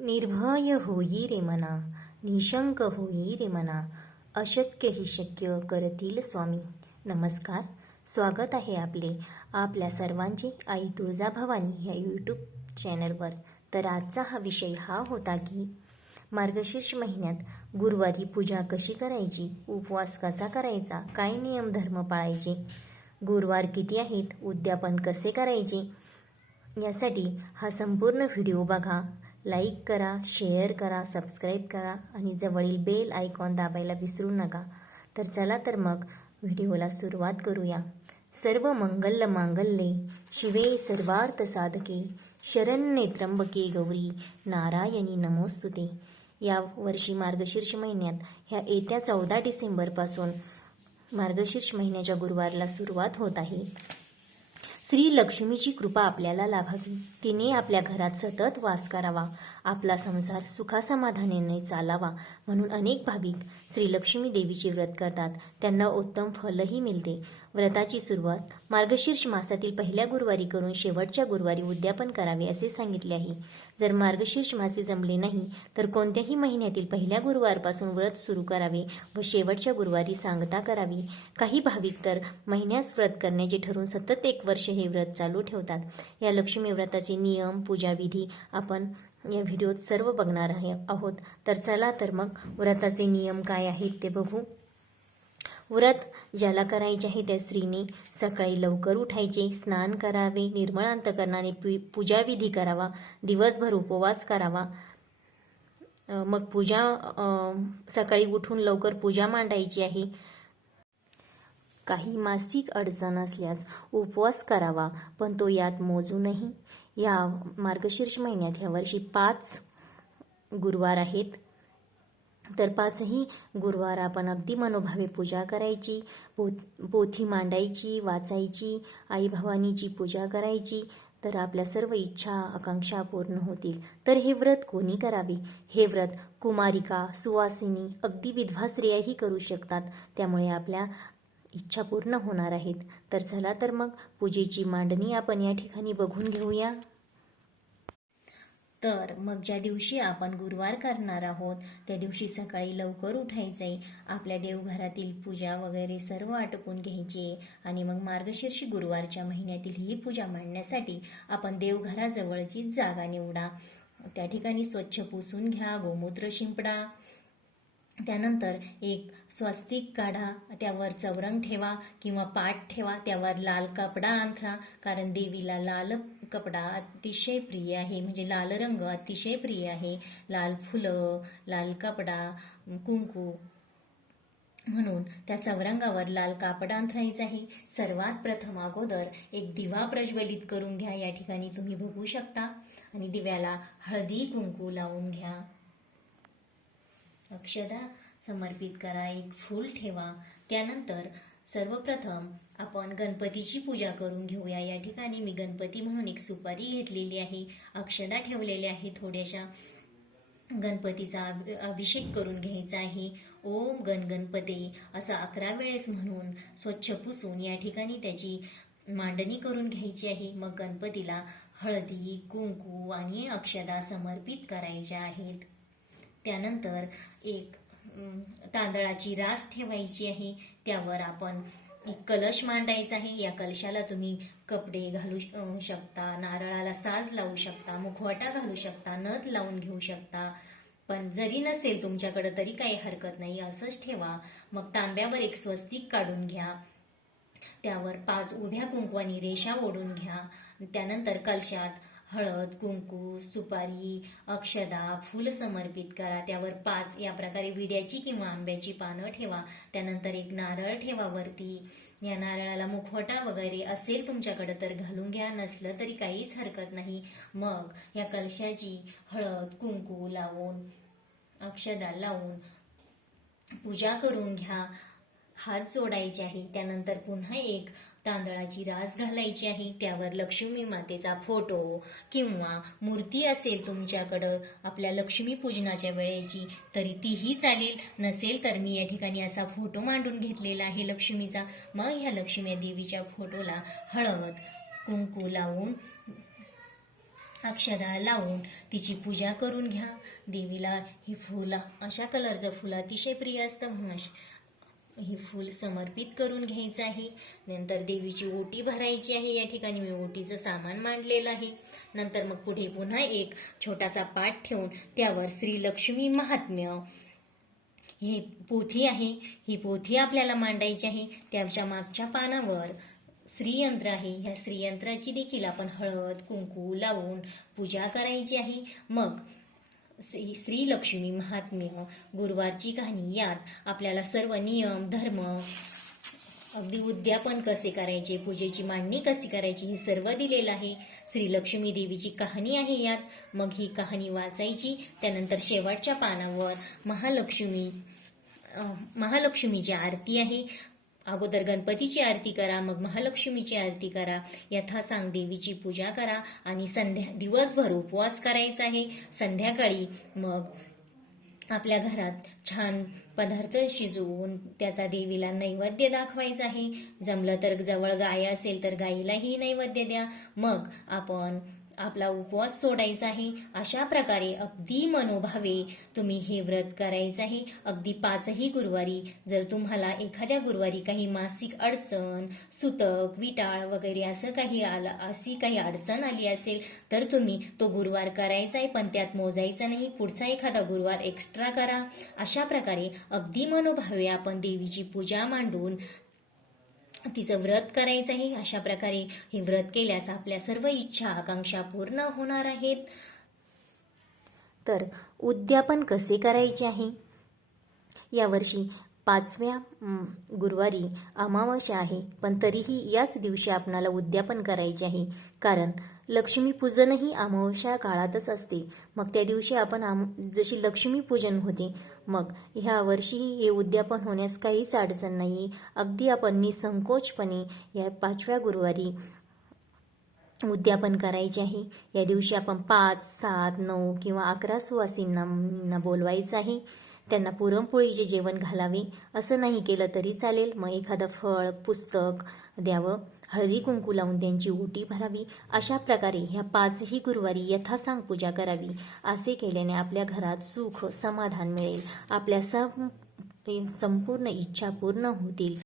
निर्भय होई रे मना, निशंक होई रे मना, अशक्य ही शक्य करतील स्वामी. नमस्कार, स्वागत आहे आपल्या सर्वांचे आई तुळजाभवानी ह्या यूट्यूब चॅनलवर. तर आजचा हा विषय हा होता की मार्गशीर्ष महिन्यात गुरुवारी पूजा कशी करायची, उपवास कसा करायचा, काय नियम धर्म पाळायचे, गुरुवार किती आहेत, उद्यापन कसे करायचे, यासाठी हा संपूर्ण व्हिडिओ बघा. लाईक करा, शेअर करा, सबस्क्राईब करा आणि जवळील बेल आयकॉन दाबायला विसरू नका. तर चला तर मग व्हिडिओला सुरुवात करूया. सर्व मंगल मांगल्ये शिवे सर्वार्थ साधके शरण्ये त्र्यंबके गौरी नारायणी नमोस्तुते. या वर्षी मार्गशीर्ष महिन्यात ह्या येत्या 14 डिसेंबरपासून मार्गशीर्ष महिन्याच्या गुरुवारला सुरुवात होत आहे. श्री लक्ष्मीची कृपा आपल्याला लाभावी, तिने आपल्या घरात सतत वास करावा, आपला संसार सुखासमाधानाने चालावा म्हणून अनेक भाविक श्री लक्ष्मी देवीचे व्रत करतात. त्यांना उत्तम फलही मिळते. व्रताची सुरुवात मार्गशीर्ष मासातील पहिल्या गुरुवारी करून शेवटच्या गुरुवारी उद्यापन करावे असे सांगितले आहे. जर मार्गशीर्ष मासे जमले नाही तर कोणत्याही महिन्यातील पहिल्या गुरुवारपासून व्रत सुरू करावे व शेवटच्या गुरुवारी सांगता करावी. काही भाविक तर महिन्यास व्रत करण्याचे ठरवून सतत 1 वर्ष हे व्रत चालू ठेवतात. या लक्ष्मी व्रताचे नियम, पूजाविधी आपण या व्हिडिओत सर्व बघणार आहोत. तर चला तर मग व्रताचे नियम काय आहेत ते बघू. व्रत ज्याला करायचे आहे त्या स्त्रीने सकाळी लवकर उठायचे, स्नान करावे, निर्मळ अंतकरणाने पूजाविधी करावा, दिवसभर उपवास करावा. मग सकाळी उठून लवकर पूजा मांडायची आहे. काही मासिक अडचण असल्यास उपवास करावा, पण तो यात मोजू नये. या मार्गशीर्ष महिन्यात ह्या वर्षी 5 गुरुवार आहेत. तर 5ही गुरुवार आपण अगदी मनोभावे पूजा करायची, पोथी मांडायची, वाचायची, आई भवानीची पूजा करायची. तर आपल्या सर्व इच्छा आकांक्षा पूर्ण होतील. तर हे व्रत कोणी करावे? हे व्रत कुमारिका, सुवासिनी, अगदी विधवा स्त्रियाही करू शकतात. त्यामुळे आपल्या इच्छा पूर्ण होणार आहेत. तर चला तर मग पूजेची मांडणी आपण या ठिकाणी बघून घेऊया. तर मग ज्या दिवशी आपण गुरुवार करणार आहोत त्या दिवशी सकाळी लवकर उठायचे, आपल्या देवघरातील पूजा वगैरे सर्व आटोपून घ्यायची आणि मग मार्गशीर्ष गुरुवारच्या महिन्यातील ही पूजा मांडण्यासाठी आपण देवघराजवळचीच जागा निवडा. त्या ठिकाणी स्वच्छ पुसून घ्या, गोमूत्र शिंपडा. त्यानंतर एक स्वस्तिक काढा, त्यावर चौरंग ठेवा किंवा पाट ठेवा, त्यावर लाल कपडा अंथरा, कारण देवीला लाल कपडा अतिशय प्रिय आहे, म्हणजे लाल रंग अतिशय प्रिय आहे. लाल फुलं, लाल कपडा, कुंकू म्हणून त्या चौरंगावर लाल कापड अंथरायचं आहे. सर्वात प्रथम अगोदर एक दिवा प्रज्वलित करून घ्या. या ठिकाणी तुम्ही बघू शकता. आणि दिव्याला हळदी कुंकू लावून घ्या. अक्षदा समर्पित करा, एक फूल ठेवा. त्यानंतर सर्वप्रथम आपण गणपतीची पूजा करून घेऊया. या ठिकाणी मी गणपती म्हणून एक सुपारी घेतलेली आहे, अक्षदा ठेवलेल्या आहे. थोड्याशा गणपतीचा अभिषेक करून घ्यायचा आहे. ओम गणपते असा 11 वेळेस म्हणून स्वच्छ पुसून या ठिकाणी त्याची मांडणी करून घ्यायची आहे. मग गणपतीला हळदी, कुंकू आणि अक्षदा समर्पित करायच्या आहेत. त्यानंतर एक तांदळाची रास ठेवायची आहे. त्यावर आपण एक कलश मांडायचा आहे. या कलशाला तुम्ही कपडे घालू शकता, नारळाला साज लावू शकता, मुखवटा घालू शकता, नथ लावून घेऊ शकता. पण जरी नसेल तुमच्याकडे तरी काही हरकत नाही, असंच ठेवा. मग तांब्यावर एक स्वस्तिक काढून घ्या, त्यावर 5 उभ्या कुंकवानी रेषा ओढून घ्या. त्यानंतर कलशात हळद, कुंकू, सुपारी, अक्षदा, फूल समर्पित करा. त्यावर 5 या प्रकारे विड्याची किंवा आंब्याची पानं ठेवा. त्यानंतर एक नारळ ठेवा वरती. या नारळाला मुखवटा वगैरे असेल तुमच्याकडे तर घालून घ्या, नसलं तरी काहीच हरकत नाही. मग या कलशाची हळद, कुंकू लावून, अक्षदा लावून पूजा करून घ्या. हात जोडायचे आहे. त्यानंतर पुन्हा एक तांदळाची रास घालायची आहे. त्यावर लक्ष्मी मातेचा फोटो किंवा मूर्ती असेल तुमच्याकडं आपल्या लक्ष्मी पूजनाच्या वेळेची तरी तीही चालेल, नसेल तर मी या ठिकाणी असा फोटो मांडून घेतलेला आहे लक्ष्मीचा. मग ह्या लक्ष्मी देवीच्या फोटोला हळद कुंकू लावून अक्षदा लावून तिची पूजा करून घ्या. देवीला ही फुलं, अशा कलरचं फुलं अतिशय प्रिय असतं म्हणून ही फूल समर्पित करून घ्यायचं आहे. नंतर देवीची ओटी भरायची आहे. या ठिकाणी मी ओटीचं सामान मांडलेलं आहे. नंतर मग पुढे पुन्हा एक छोटासा पाट ठेवून त्यावर श्री लक्ष्मी महात्म्य ही पोथी आहे. ही पोथी आपल्याला मांडायची आहे. त्याच्या मागच्या पानावर श्रीयंत्र आहे. ह्या श्रीयंत्राची देखील आपण हळद कुंकू लावून पूजा करायची आहे. मग श्री लक्ष्मी महात्म्य, गुरुवारची कहाणी, यात आपल्याला सर्व नियम धर्म, अगदी उद्यापन कसे करायचे, पूजेची मांडणी कशी करायची, हे सर्व दिलेलं आहे. श्री लक्ष्मी देवीची कहाणी आहे यात. मग ही कहाणी वाचायची. त्यानंतर शेवटच्या पानावर महालक्ष्मीची आरती आहे. अगोदर गणपतीची आरती करा, मग महालक्ष्मीची आरती करा, यथासांग देवीची पूजा करा आणि दिवसभर उपवास करायचा आहे. संध्याकाळी मग आपल्या घरात छान पदार्थ शिजवून त्याचा देवीला नैवेद्य दाखवायचा आहे. जमलं तर जवळ गाय असेल तर गाईलाही नैवेद्य द्या. मग आपण आपला उपवास सोडायचा आहे. अशा प्रकारे अगदी मनोभावे तुम्ही हे व्रत करायचं आहे. अगदी 5ही गुरुवारी. जर तुम्हाला एखाद्या गुरुवारी काही मासिक अडचण, सुतक, विटाळ वगैरे अशी काही अडचण आली असेल तर तुम्ही तो गुरुवार करायचा आहे, पण त्यात मोजायचा नाही. पुढचा एखादा गुरुवार एक्स्ट्रा करा. अशा प्रकारे अगदी मनोभावे आपण देवीची पूजा मांडून तिचं व्रत करायचं आहे. अशा प्रकारे हे व्रत केल्यास आपल्या सर्व इच्छा आकांक्षा पूर्ण होणार आहेत. तर उद्यापन कसे करायचे आहे? यावर्षी 5व्या गुरुवारी अमावास्या आहे, पण तरीही याच दिवशी आपणाला उद्यापन करायचे आहे. कारण लक्ष्मीपूजनही अमावास्या काळातच असते. मग त्या दिवशी आपण जशी लक्ष्मीपूजन होते, मग ह्या वर्षीही हे उद्यापन होण्यास काहीच अडचण नाही. अगदी आपण निसंकोचपणे या 5व्या गुरुवारी उद्यापन करायचे आहे. या दिवशी आपण 5, 7, 9 किंवा 11 सुवासिनींना बोलवायचं आहे. त्यांना पुरणपोळीचे जेवण घालावे. असं नाही केलं तरी चालेल. मग एखादं फळ, पुस्तक द्यावं. हळदी कुंकू लावून त्यांची ओटी भरावी. अशा प्रकारे ह्या 5ही गुरुवारी यथासांग पूजा करावी. असे केल्याने आपल्या घरात सुख समाधान मिळेल. आपल्या संपूर्ण इच्छा पूर्ण होतील.